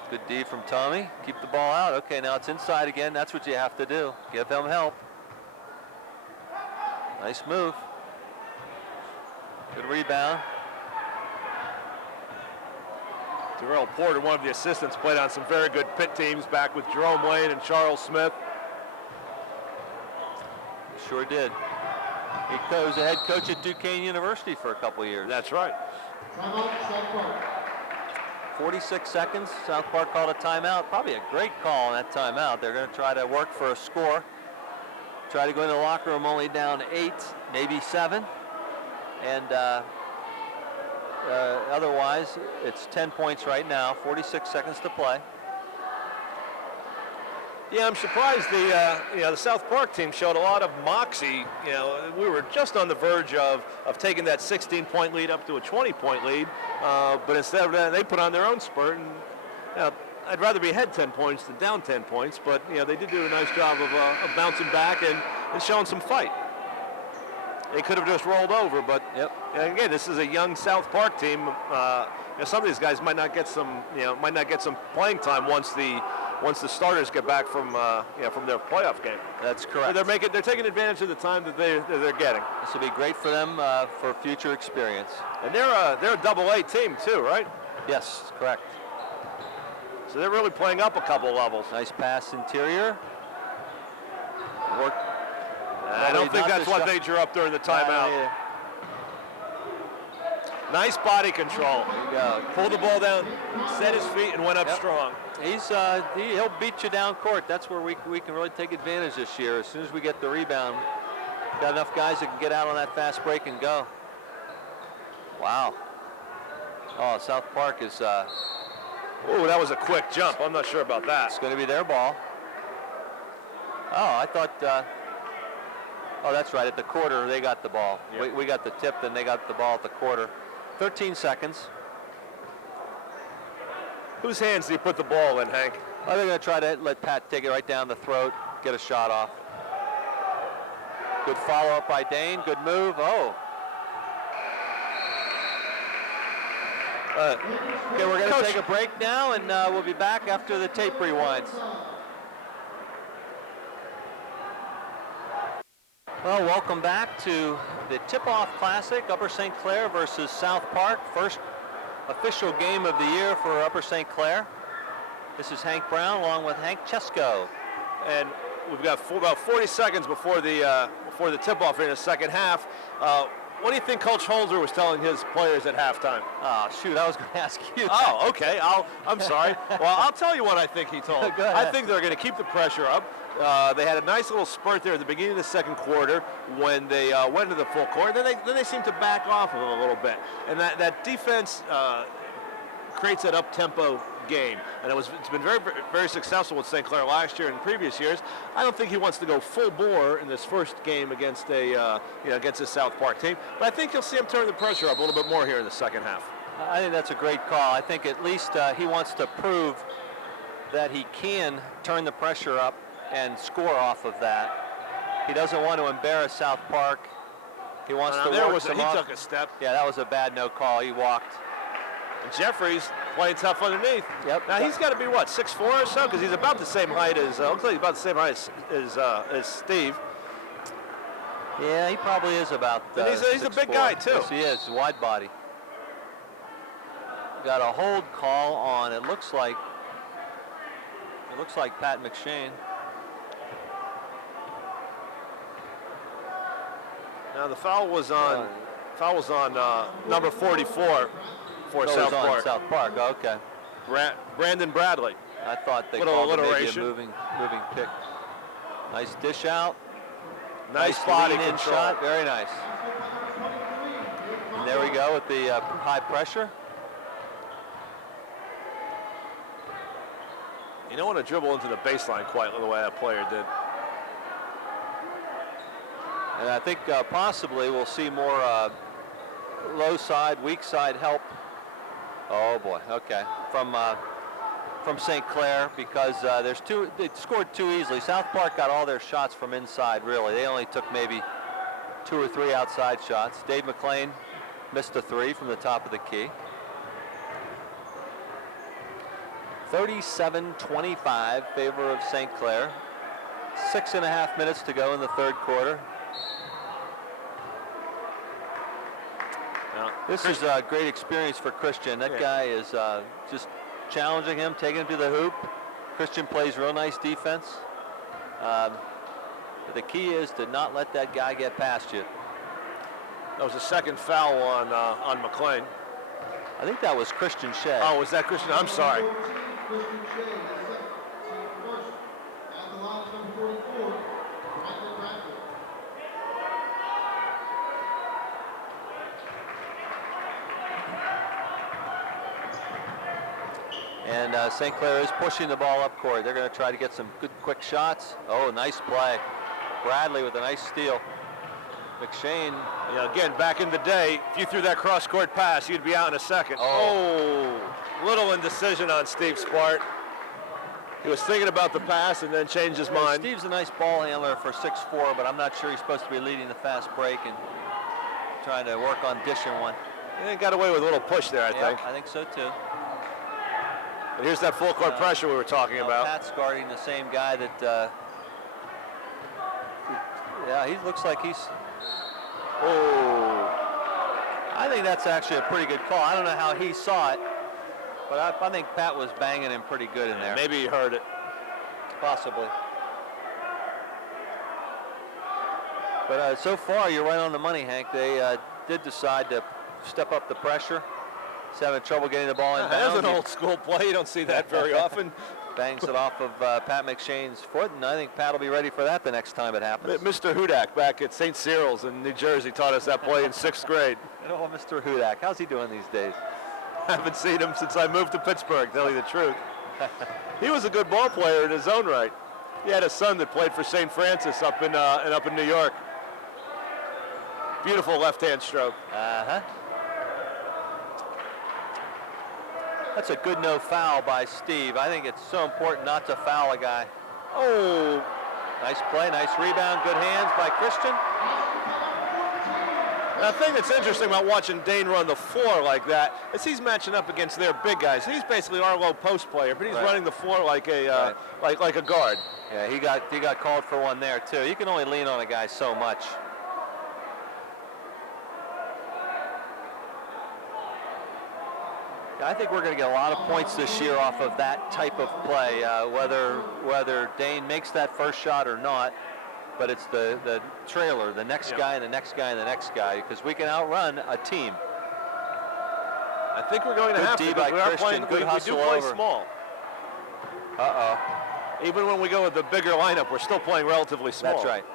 Good D from Tommy. Keep the ball out. Okay, now it's inside again. That's what you have to do. Give them help. Nice move. Good rebound. Darrell Porter, one of the assistants, played on some very good pit teams back with Jerome Lane and Charles Smith. Sure did. He was the head coach at Duquesne University for a couple of years. That's right. Timeout, South Park. 46 seconds. South Park called a timeout. Probably a great call on that timeout. They're going to try to work for a score. Try to go into the locker room only down 8, maybe 7. And otherwise, it's 10 points right now. 46 seconds to play. Yeah, I'm surprised the South Park team showed a lot of moxie. You know, we were just on the verge of taking that 16-point lead up to a 20-point lead, but instead of that, they put on their own spurt. And I'd rather be ahead 10 points than down 10 points, but they did do a nice job of bouncing back and showing some fight. They could have just rolled over, but again, this is a young South Park team. Some of these guys might not get some playing time once the starters get back from their playoff game. That's correct. So they're taking advantage of the time that they're getting. This will be great for them for future experience. And they're a double-A team too, right? Yes, correct. So they're really playing up a couple levels. Nice pass interior. Work. I don't think that's what they drew up during the timeout. Nice body control. There you go. Pulled the ball down, set his feet, and went up strong. He'll beat you down court. That's where we can really take advantage this year. As soon as we get the rebound, got enough guys that can get out on that fast break and go. Wow. Oh, South Park is. Oh, that was a quick jump. I'm not sure about that. It's going to be their ball. Oh, I thought. Oh, that's right. At the quarter, they got the ball. Yep. We got the tip, then they got the ball at the quarter. 13 seconds. Whose hands did he put the ball in, Hank? Oh, they're going to try to let Pat take it right down the throat, get a shot off. Good follow-up by Dane. Good move. Oh. Okay, we're going to take a break now, and we'll be back after the tape rewinds. Well, welcome back to the Tip-Off Classic, Upper St. Clair versus South Park. First official game of the year for Upper St. Clair. This is Hank Brown along with Hank Chesko. And we've got about 40 seconds before the tip-off in the second half. What do you think Coach Holzer was telling his players at halftime? Oh, shoot, I was going to ask you that. Oh, okay. I'm sorry. Well, I'll tell you what I think he told them. Go ahead. I think they're going to keep the pressure up. They had a nice little spurt there at the beginning of the second quarter when they went into the full court. Then they seemed to back off of it a little bit. And that defense creates that up-tempo game, and it's been very, very successful with St. Clair last year and previous years. I don't think he wants to go full bore in this first game against against a South Park team, but I think you'll see him turn the pressure up a little bit more here in the second half. I think that's a great call. I think at least he wants to prove that he can turn the pressure up and score off of that. He doesn't want to embarrass South Park. He wants to work them off. He took a step. Yeah, that was a bad no call. He walked. And Jeffries playing tough underneath. Yep. Now he's got to be what, 6'4" or so, because he's about the same height as looks like he's about the same height as Steve. Yeah, he probably is about. And he's a big guy too. Yes, he is. Wide body. Got a hold call on. It looks like Pat McShane. Now the foul was on number 44 for South Park. South Park. Oh, okay. Brandon Bradley. I thought they Little called it maybe a alliteration. moving pick. Nice dish out. Nice body lean-in control. shot. Very nice. And there we go with the high pressure. You don't want to dribble into the baseline quite the way that player did. And I think possibly we'll see more low side, weak side help. Oh boy, okay. From St. Clair, because they scored too easily. South Park got all their shots from inside, really. They only took maybe 2 or 3 outside shots. Dave McLean missed a 3 from the top of the key. 37-25, favor of St. Clair. 6.5 minutes to go in the third quarter. This is a great experience for Christian. That guy is just challenging him, taking him to the hoop. Christian plays real nice defense. The key is to not let that guy get past you. That was a second foul on McLean. I think that was Christian Shea. Oh, was that Christian? I'm sorry. Christian Shea, first. At the line is number 44, Michael Bradford. And St. Clair is pushing the ball up court. They're going to try to get some good quick shots. Oh, nice play. Bradley with a nice steal. McShane. Again, back in the day, if you threw that cross-court pass, you'd be out in a second. Oh, little indecision on Steve's part. He was thinking about the pass and then changed his mind. Steve's a nice ball handler for 6'4", but I'm not sure he's supposed to be leading the fast break and trying to work on dishing one. He got away with a little push there, I think. I think so too. And here's that full court pressure we were talking about. Pat's guarding the same guy that, he looks like he's, I think that's actually a pretty good call. I don't know how he saw it, but I think Pat was banging him pretty good in there. Maybe he heard it. Possibly. But so far, you're right on the money, Hank. They did decide to step up the pressure. He's having trouble getting the ball in bounds. That's an old school play. You don't see that very often. Bangs it off of Pat McShane's foot, and I think Pat will be ready for that the next time it happens. Mr. Hudak back at St. Cyril's in New Jersey taught us that play in 6th grade. Oh, Mr. Hudak, how's he doing these days? I haven't seen him since I moved to Pittsburgh, tell you the truth. He was a good ball player in his own right. He had a son that played for St. Francis up in New York. Beautiful left-hand stroke. That's a good no foul by Steve. I think it's so important not to foul a guy. Oh, nice play, nice rebound, good hands by Christian. The thing that's interesting about watching Dane run the floor like that is he's matching up against their big guys. He's basically our low post player, but he's running the floor like a like a guard. Yeah, he got called for one there too. You can only lean on a guy so much. I think we're going to get a lot of points this year off of that type of play, whether Dane makes that first shot or not. But it's the trailer, the next guy, and the next guy, and the next guy, because we can outrun a team. I think we're going to have to, because we are playing, we do play small. Even when we go with the bigger lineup, we're still playing relatively small. That's right.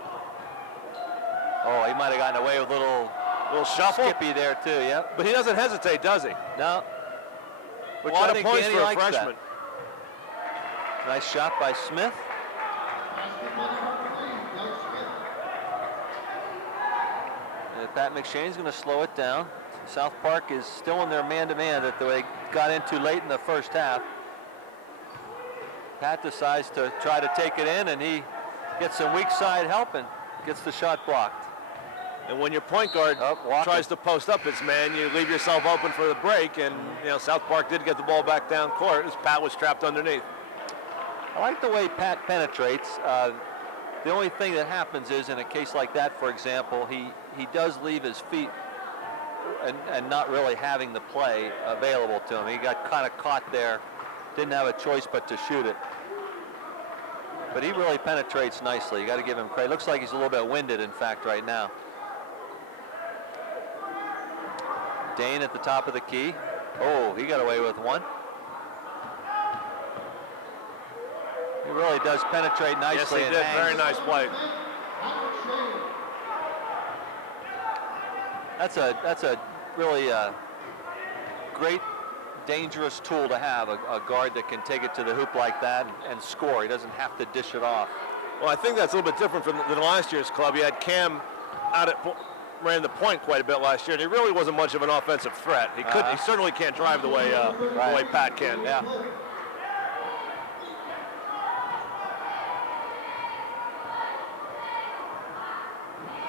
Oh, he might have gotten away with a little shuffle. Skippy there too, yep. But he doesn't hesitate, does he? No. A lot of points for a freshman. Nice shot by Smith. And Pat McShane's going to slow it down. South Park is still in their man-to-man that they got into late in the first half. Pat decides to try to take it in, and he gets some weak side help and gets the shot blocked. And when your point guard tries to post up his man, you leave yourself open for the break. And South Park did get the ball back down court as Pat was trapped underneath. I like the way Pat penetrates. The only thing that happens is in a case like that, for example, he does leave his feet and not really having the play available to him. He got kind of caught there, didn't have a choice but to shoot it. But he really penetrates nicely. You got to give him credit. Looks like he's a little bit winded, in fact, right now. Dane at the top of the key. Oh, he got away with one. He really does penetrate nicely. Yes, he did. Very nice play. That's a really great, dangerous tool to have, a guard that can take it to the hoop like that and score. He doesn't have to dish it off. Well, I think that's a little bit different than last year's club. You had Cam ran the point quite a bit last year, and he really wasn't much of an offensive threat. He certainly can't drive the way Pat can. Yeah.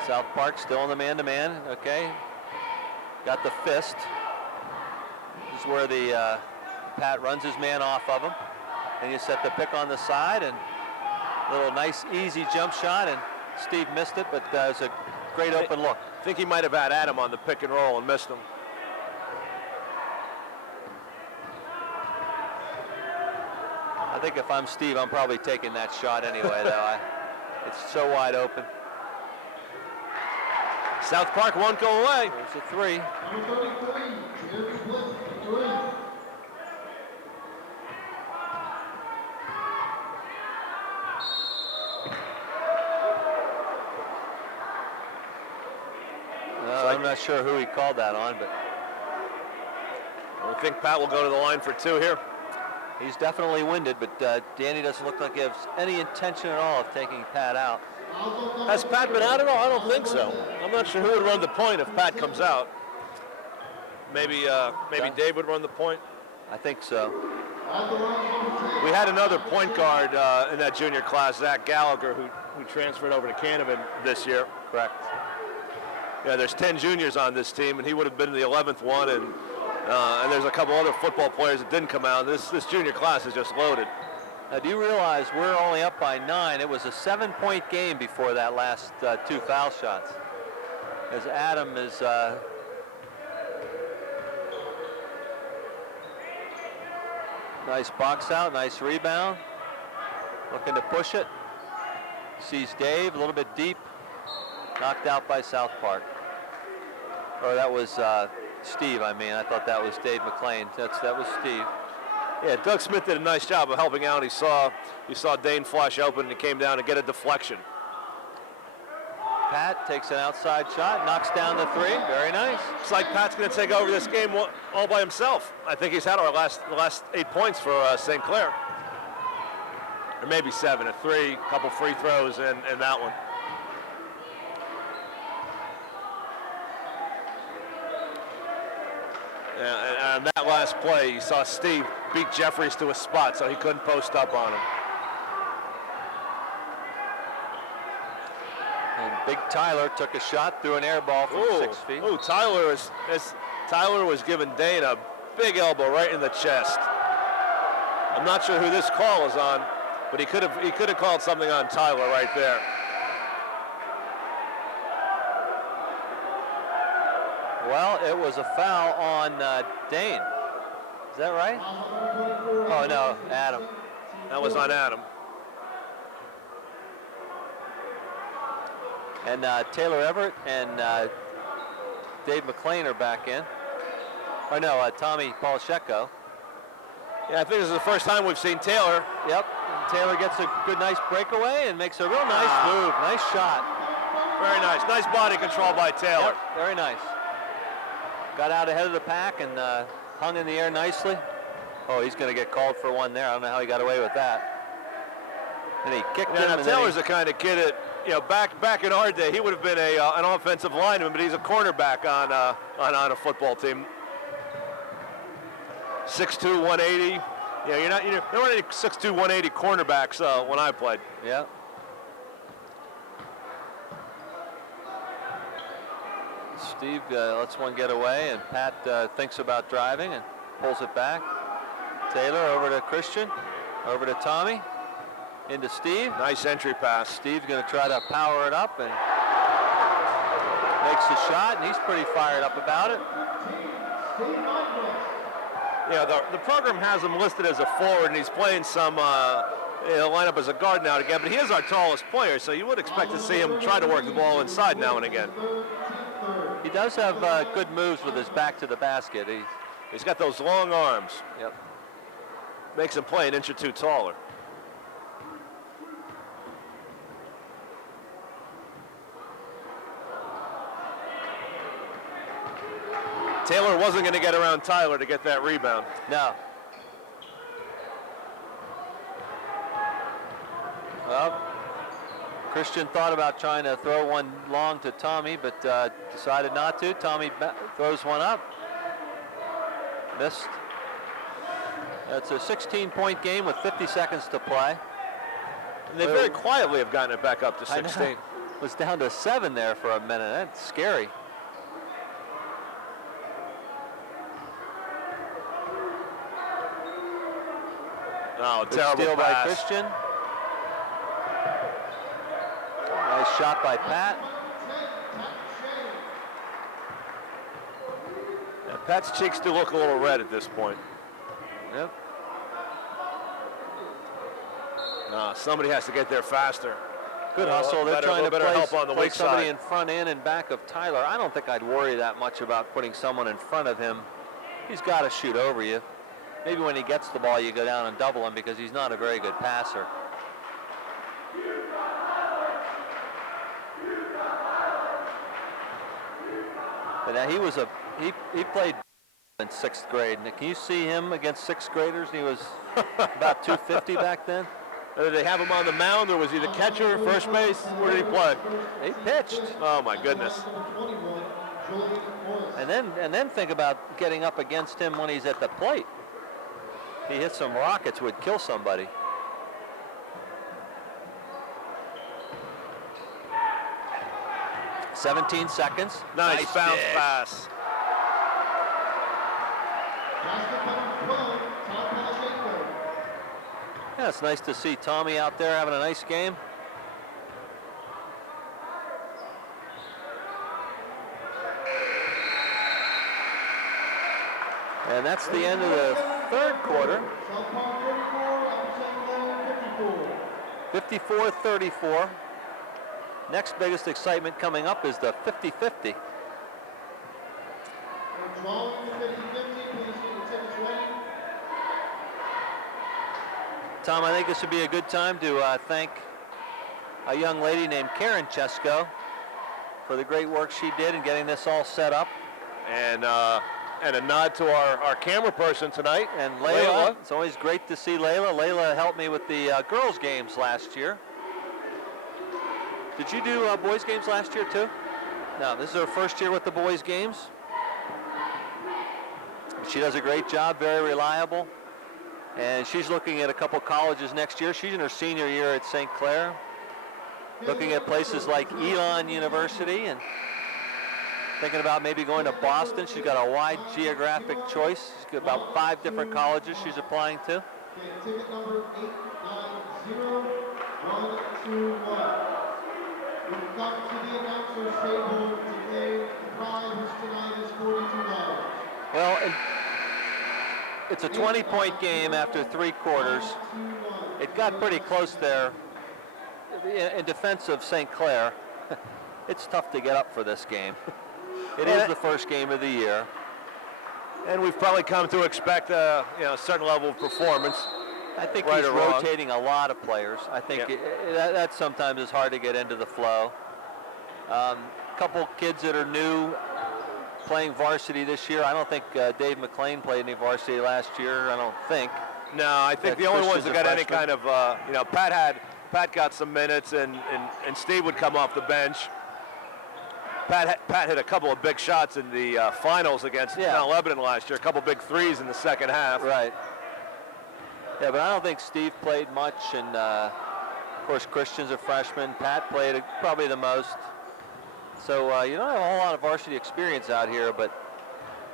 South Park still in the man-to-man. Okay. Got the fist. This is where the Pat runs his man off of him, and you set the pick on the side, and a little nice, easy jump shot, and Steve missed it, but it was a great open look. I think he might have had Adam on the pick and roll and missed him. I think if I'm Steve, I'm probably taking that shot anyway, though. It's so wide open. South Park won't go away. There's a three. Number 33, Jeremy Bliss, three. I'm not sure who he called that on, but I think Pat will go to the line for two here. he's definitely winded, but Danny doesn't look like he has any intention at all of taking Pat out. Has Pat been out at all? I don't think so. I'm not sure who would run the point if Pat comes out. Maybe Dave would run the point. I think so. We had another point guard in that junior class, Zach Gallagher, who transferred over to Canevin this year. Correct. Yeah, there's 10 juniors on this team, and he would have been the 11th one, and there's a couple other football players that didn't come out. This junior class is just loaded. Now, do you realize we're only up by 9? It was a 7-point game before that last two foul shots. As Adam is nice box out, nice rebound. Looking to push it. Sees Dave a little bit deep. Knocked out by South Park. Or that was Steve, I mean. I thought that was Dave McLean. That was Steve. Yeah, Doug Smith did a nice job of helping out. He saw Dane flash open, and he came down to get a deflection. Pat takes an outside shot, knocks down the three. Very nice. Looks like Pat's going to take over this game all by himself. I think he's had the last 8 points for St. Clair. Or maybe 7, a 3, a couple free throws, and that one. And that last play, you saw Steve beat Jeffries to a spot, so he couldn't post up on him. And Big Tyler took a shot through an air ball from 6 feet. Ooh, Tyler was giving Dane a big elbow right in the chest. I'm not sure who this call is on, but he could have called something on Tyler right there. Well, it was a foul on Dane. Is that right? Oh, no, Adam. That was on Adam. And Taylor Everett and Dave McLean are back in. Or no, Tommy Polisheko. Yeah, I think this is the first time we've seen Taylor. Yep. And Taylor gets a good, nice breakaway and makes a real nice move. Nice shot. Very nice. Nice body control by Taylor. Yep, very nice. Got out ahead of the pack and hung in the air nicely. Oh, he's going to get called for one there. I don't know how he got away with that. And he kicked him. Now Taylor's the kind of kid that, you know, back in our day, he would have been an offensive lineman, but he's a cornerback on a football team. 6'2", 180. Yeah, there weren't any 6'2", 180 cornerbacks when I played. Yeah. Steve lets one get away, and Pat thinks about driving and pulls it back. Taylor over to Christian, over to Tommy, into Steve. Nice entry pass. Steve's going to try to power it up and makes the shot, and he's pretty fired up about it. Yeah, the program has him listed as a forward, and he's playing some lineup as a guard now and again, but he is our tallest player, so you would expect to see him try to work the ball inside now and again. He does have good moves with his back to the basket. He's got those long arms. Yep. Makes him play an inch or two taller. Taylor wasn't going to get around Tyler to get that rebound. No. Well, Christian thought about trying to throw one long to Tommy, but decided not to. Tommy throws one up. Missed. That's a 16-point game with 50 seconds to play. And they very quietly have gotten it back up to 16. It was down to 7 there for a minute. That's scary. Oh, Good terrible steal pass. by Christian. Nice shot by Pat. Yeah, Pat's cheeks do look a little red at this point. Yep. Somebody has to get there faster. Good hustle. They're trying to better help on the place weak somebody side. in front and back of Tyler. I don't think I'd worry that much about putting someone in front of him. He's got to shoot over you. Maybe when he gets the ball, you go down and double him because he's not a very good passer. But now he played in 6th grade. Now, can you see him against 6th graders? He was about 250 back then. Did they have him on the mound, or was he the catcher or first base? Where did he play? He pitched. Oh my goodness. And then think about getting up against him when he's at the plate. He hit some rockets, would kill somebody. "17 seconds. Nice bounce pitch. pass. Yeah, it's nice to see Tommy out there having a nice game. And that's the end of the 3rd quarter. 54-34. Next biggest excitement coming up is the 50-50. Tom, I think this would be a good time to thank a young lady named Karen Chesko for the great work she did in getting this all set up. And a nod to our camera person tonight. And Layla. It's always great to see Layla. Layla helped me with the girls' games last year. Did you do boys' games last year too? No, this is her first year with the boys' games. She does a great job, very reliable. And she's looking at a couple colleges next year. She's in her senior year at St. Clair. looking at places like Elon University and thinking about maybe going to Boston. She's got a wide geographic choice. She's got about 5 different colleges she's applying to. Okay, ticket number 890121. We've come to the announcer's table today. The prize tonight is $42. Well, it's a 20-point game after 3 quarters. It got pretty close there in defense of St. Clair. It's tough to get up for this game. It is the first game of the year. And we've probably come to expect a certain level of performance. I think right he's or wrong. rotating a lot of players. I think that sometimes is hard to get into the flow. Couple kids that are new playing varsity this year. I don't think Dave McLean played any varsity last year. I don't think. No, I think the only ones that got any kind of, Pat got some minutes, and Steve would come off the bench. Pat hit a couple of big shots in the finals against Mount Lebanon last year. A couple big threes in the second half. Right. Yeah, but I don't think Steve played much, and of course Christian's a freshman. Pat played probably the most. So you don't have a whole lot of varsity experience out here, but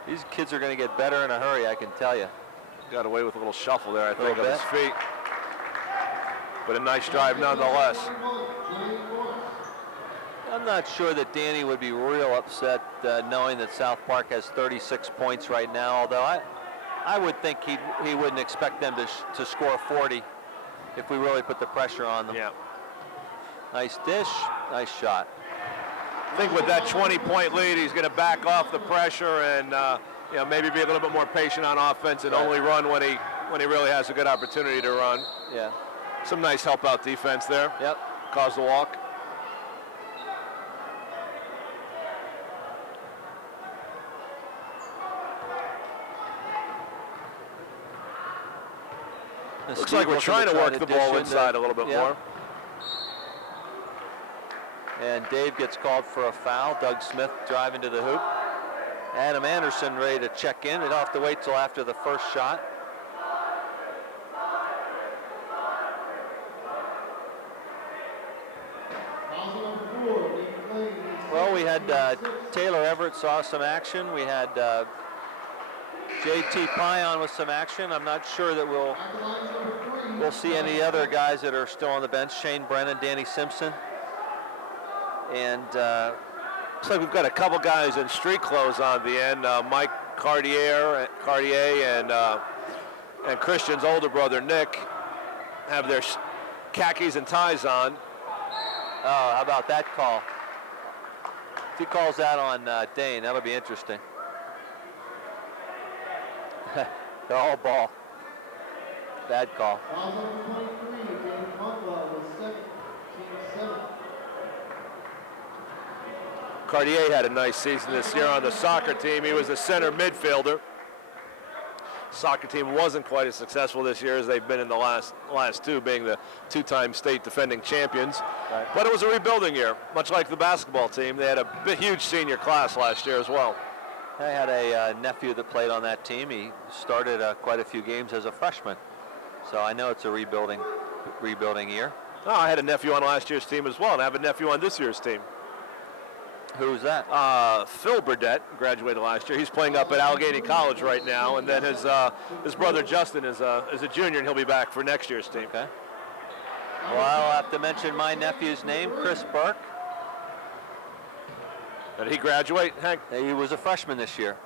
these kids are going to get better in a hurry, I can tell you. Got away with a little shuffle there, I think, Little of his feet. But a nice drive nonetheless. I'm not sure that Danny would be real upset knowing that South Park has 36 points right now, although I would think he wouldn't expect them to score 40 if we really put the pressure on them. Yeah. Nice dish, nice shot. I think with that 20-point lead, he's going to back off the pressure and maybe be a little bit more patient on offense and only run when he really has a good opportunity to run. Yeah. Some nice help out defense there. Yep. Caused the walk. Looks like we're trying to work the ball inside a little bit more. And Dave gets called for a foul. Doug Smith driving to the hoop. Adam Anderson ready to check in. They don't have to wait till after the first shot. Well, we had Taylor Everett saw some action. We had JT Pion with some action. I'm not sure that we'll see any other guys that are still on the bench. Shane Brennan, Danny Simpson. And looks like we've got a couple guys in street clothes on the end. Mike Cartier and Christian's older brother Nick have their khakis and ties on. Oh, how about that call? If he calls that on Dane, that'll be interesting. They're all ball. Bad call. Cartier had a nice season this year on the soccer team. He was a center midfielder. Soccer team wasn't quite as successful this year as they've been in the last two, being the 2-time state defending champions. Right. But it was a rebuilding year, much like the basketball team. They had a huge senior class last year as well. I had a nephew that played on that team. He started quite a few games as a freshman. So I know it's a rebuilding year. Oh, I had a nephew on last year's team as well, and I have a nephew on this year's team. Who's that? Phil Burdett graduated last year. He's playing up at Allegheny College right now, and then his brother Justin is a junior, and he'll be back for next year's team. Okay. Well, I'll have to mention my nephew's name, Chris Burke. Did he graduate, Hank? He was a freshman this year.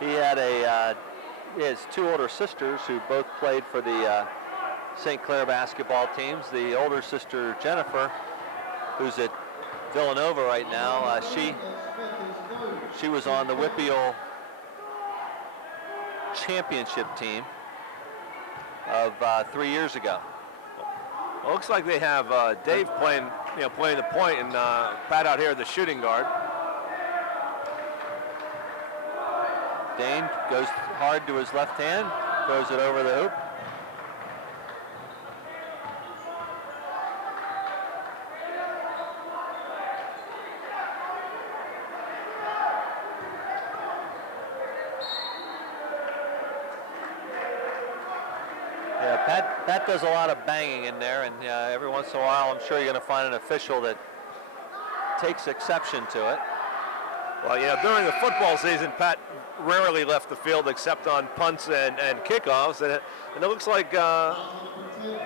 He had his 2 older sisters who both played for the St. Clair basketball teams. The older sister, Jennifer, who's at Villanova right now, she was on the WPIAL championship team of 3 years ago. Well, looks like they have Dave playing the point, and Pat out here at the shooting guard. Dane goes hard to his left hand, throws it over the hoop. That does a lot of banging in there, and every once in a while I'm sure you're going to find an official that takes exception to it. Well, during the football season, Pat rarely left the field except on punts and kickoffs, and it looks like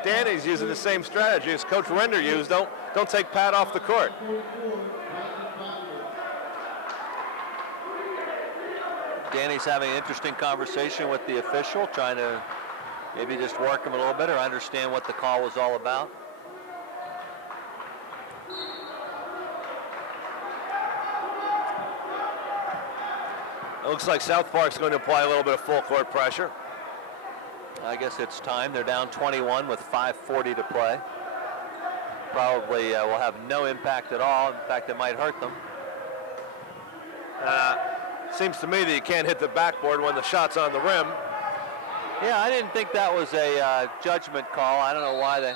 Danny's using the same strategy as Coach Render used. Don't take Pat off the court. Danny's having an interesting conversation with the official, trying to maybe just work him a little bit or understand what the call was all about. It looks like South Park's going to apply a little bit of full court pressure. I guess it's time. They're down 21 with 5:40 to play. Probably will have no impact at all. In fact, it might hurt them. Seems to me that you can't hit the backboard when the shot's on the rim. Yeah, I didn't think that was a judgment call. I don't know why they...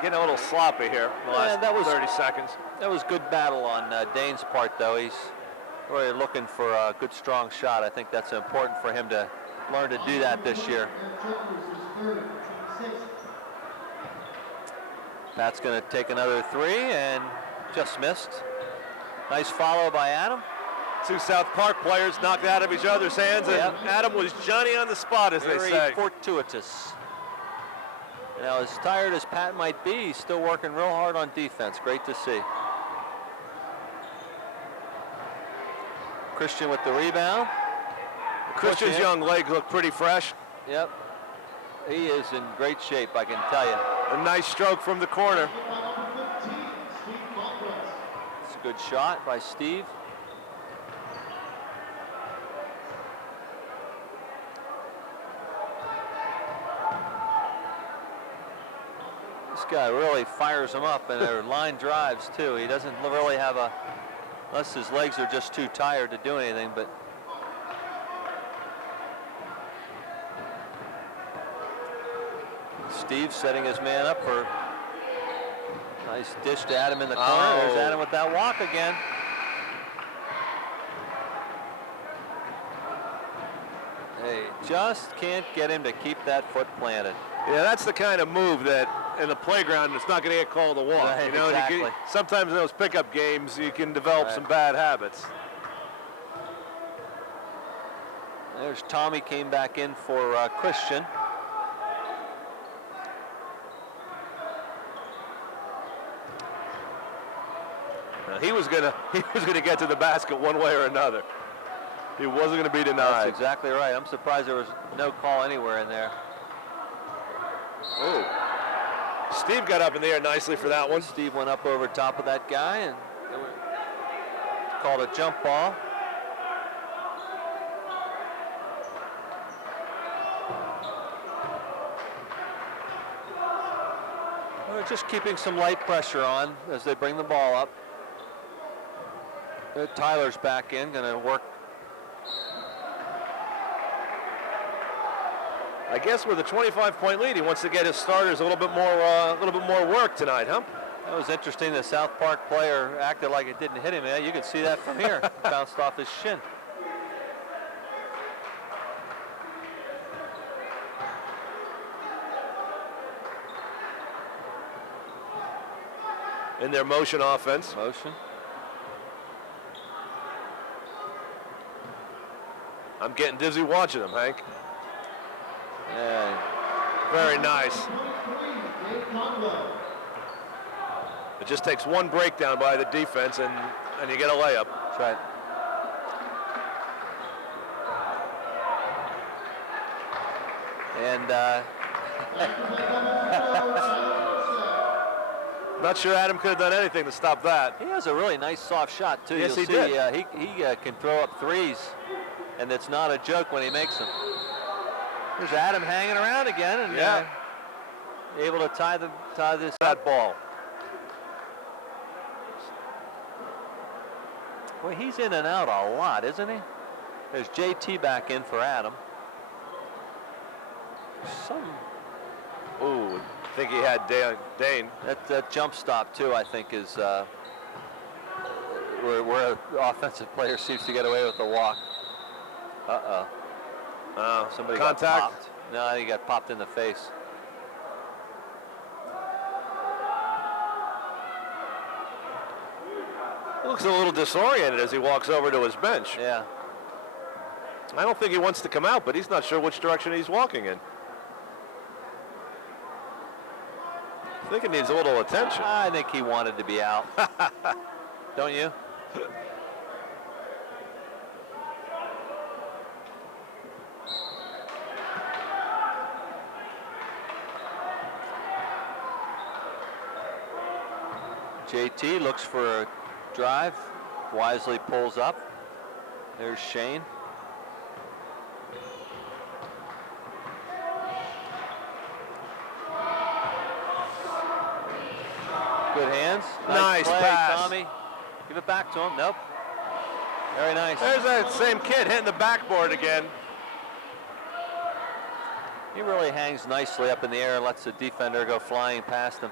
Getting a little sloppy here in the last 30 seconds. That was good battle on Dane's part, though. He's really looking for a good, strong shot. I think that's important for him to learn to do that this year. Pat's going to take another three and just missed. Nice follow by Adam. Two South Park players knocked out of each other's hands, and Adam was Johnny on the spot, as they say. Very fortuitous. Now, as tired as Pat might be, he's still working real hard on defense. Great to see. Christian with the rebound. Christian's young legs look pretty fresh. Yep. He is in great shape, I can tell you. A nice stroke from the corner. It's a good shot by Steve. This guy really fires them up, and they're line drives too. He doesn't really have unless his legs are just too tired to do anything, but Steve setting his man up for a nice dish to Adam in the corner. There's Adam with that walk again. They just can't get him to keep that foot planted. Yeah, that's the kind of move that in the playground it's not going to get called a walk. Right, exactly. Sometimes in those pickup games you can develop some bad habits. There's Tommy, came back in for Christian. He was gonna get to the basket one way or another. He wasn't going to be denied. That's exactly right. I'm surprised there was no call anywhere in there. Ooh. Steve got up in the air nicely for that one. Steve went up over top of that guy and called a jump ball. They're just keeping some light pressure on as they bring the ball up. Tyler's back in, going to work. I guess with a 25-point lead, he wants to get his starters a little bit more work tonight, huh? That was interesting. The South Park player acted like it didn't hit him. Yeah, you can see that from here. Bounced off his shin. In their motion offense. Motion. I'm getting dizzy watching them, Hank. Yeah. Very nice. It just takes one breakdown by the defense and you get a layup. That's right. And not sure Adam could have done anything to stop that. he has a really nice soft shot too. Yes, You'll he see, did. He can throw up threes, and it's not a joke when he makes them. There's Adam hanging around again, and able to tie this ball. Well, he's in and out a lot, isn't he? There's JT back in for Adam. Ooh, I think he had Dane. That jump stop too, I think, is where the offensive player seems to get away with the walk. Somebody contact. got popped. No, he got popped in the face. Looks a little disoriented as he walks over to his bench. Yeah. I don't think he wants to come out, but he's not sure which direction he's walking in. I think it needs a little attention. I think he wanted to be out. Don't you? JT looks for a drive. Wisely pulls up. There's Shane. Good hands. Nice play, pass. Tommy. Give it back to him. Nope. Very nice. There's that same kid hitting the backboard again. He really hangs nicely up in the air and lets the defender go flying past him.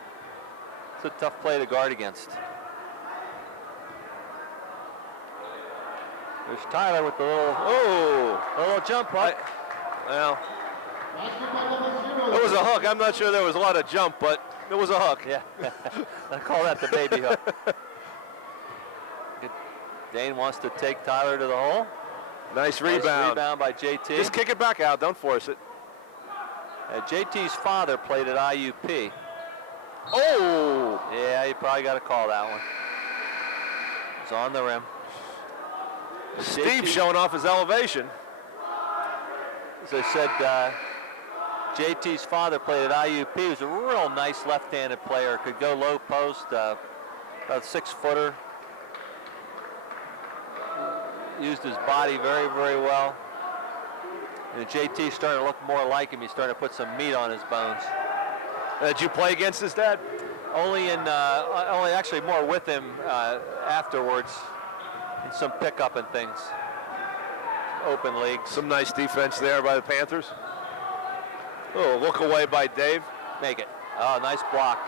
It's a tough play to guard against. There's Tyler with the little jump putt. Well, Basketball number 0. it was a hook. I'm not sure there was a lot of jump, but it was a hook. Yeah, I call that the baby hook. Dane wants to take Tyler to the hole. Nice Nice rebound. rebound by JT. Just kick it back out. Don't force it. JT's father played at IUP. Oh! Yeah, you probably got to call that one. It's on the rim. Steve JT showing off his elevation. As I said, JT's father played at IUP. He was a real nice left-handed player. Could go low post, about a 6-footer. Used his body very, very well. And JT's starting to look more like him. He's starting to put some meat on his bones. Did you play against his dad? Only actually more with him afterwards in some pickup and things. Open leagues. Some nice defense there by the Panthers. Oh, look away by Dave. Make it. Oh, nice block.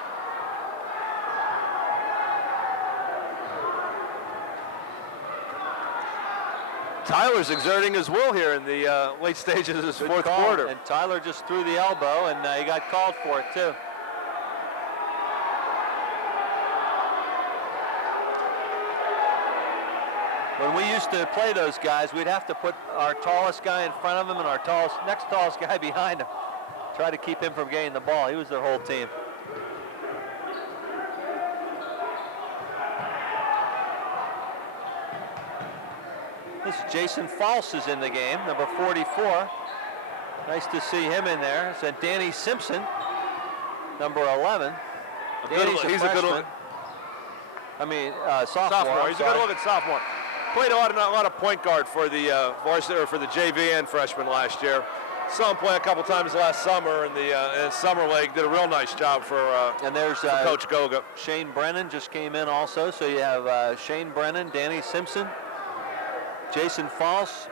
Tyler's exerting his will here in the late stages of his Good fourth call. quarter. And Tyler just threw the elbow, and he got called for it too. When we used to play those guys, we'd have to put our tallest guy in front of him and our next tallest guy behind him. Try to keep him from getting the ball. He was their whole team. This Jason False is in the game, number 44. Nice to see him in there. It's Danny Simpson, number 11. Danny's He's a good freshman. look. I mean, sophomore. He's a good looking sophomore. Played a lot of point guard for the varsity or for the JV and freshman last year. Saw him play a couple times last summer in the summer league. Did a real nice job for Coach Goga. Shane Brennan just came in also. So you have Shane Brennan, Danny Simpson, Jason False,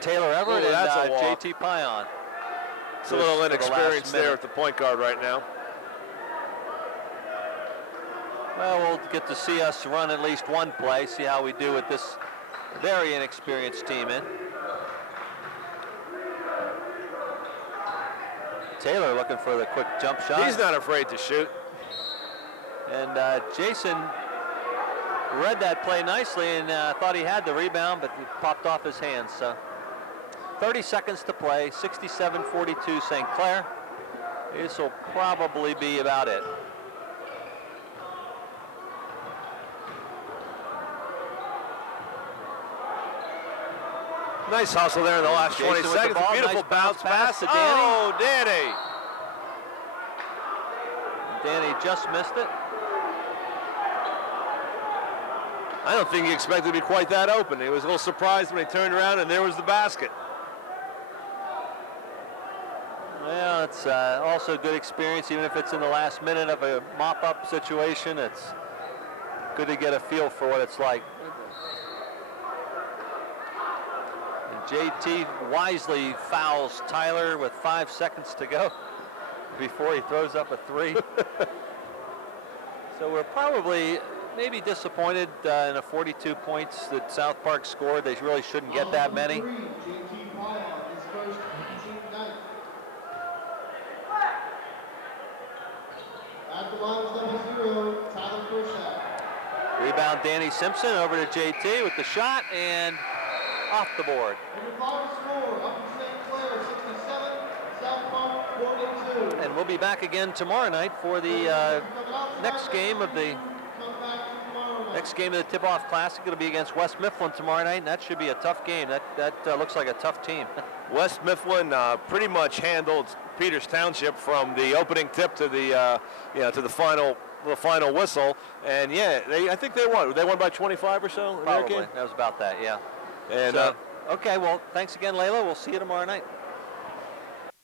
Taylor Everett, Ooh, that's and a walk. JT Pion. It's a little For the last inexperience there minute. at the point guard right now. Well, we'll get to see us run at least one play, see how we do with this very inexperienced team in. Taylor looking for the quick jump shot. He's not afraid to shoot. And Jason read that play nicely and thought he had the rebound, but it popped off his hands. So 30 seconds to play, 67-42 St. Clair. This will probably be about it. Nice hustle there in the last Jason 20 with the seconds. ball. Beautiful Nice bounce pass to Danny. Oh, Danny. Danny just missed it. I don't think he expected to be quite that open. He was a little surprised when he turned around and there was the basket. Well, it's also good experience, even if it's in the last minute of a mop-up situation. It's good to get a feel for what it's like. And JT wisely fouls Tyler with 5 seconds to go before he throws up a three. So we're probably maybe disappointed in the 42 points that South Park scored. They really shouldn't get that many. JT Pyle, his first team night. At the line was number 0, Tyler Kershaw. Rebound Danny Simpson over to JT with the shot and off the board. Number 5 score, Upper St. Clair, 67, South Park, 42. And we'll be back again tomorrow night for the next game of the Tip-Off Classic. It'll be against West Mifflin tomorrow night, and that should be a tough game. That looks like a tough team. West Mifflin pretty much handled Peters Township from the opening tip to the to the final whistle, and yeah, I think they won. They won by 25 or so. Probably. That was about that, yeah. And so, okay, well, thanks again, Layla. We'll see you tomorrow night.